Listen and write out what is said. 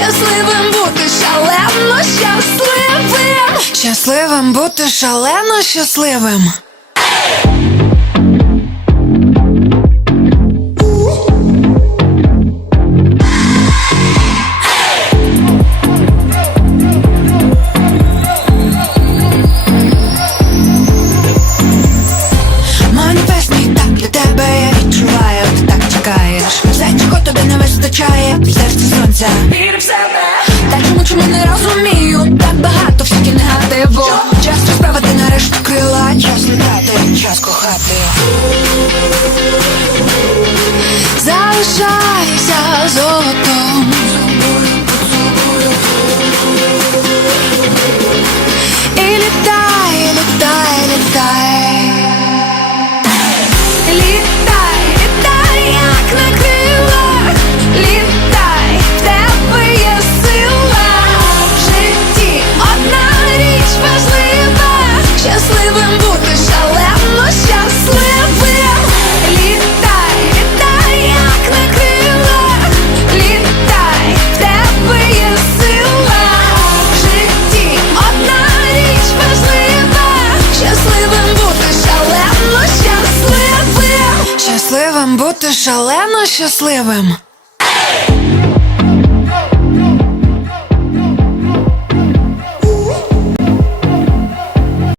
щасливим бути шалено щасливим, щасливим бути шалено щасливим. Серці сонця. Вір в себе, Так чому чому не розумію? Так багато всякі негативу. Час розправити нарешті крила, час літати, час кохати. Бути шалено щасливим. Літай, літай, на крилах, літай, в тебе є одна річ важлива, щасливим бути шалено щасливим. Щасливим бути шалено щасливим.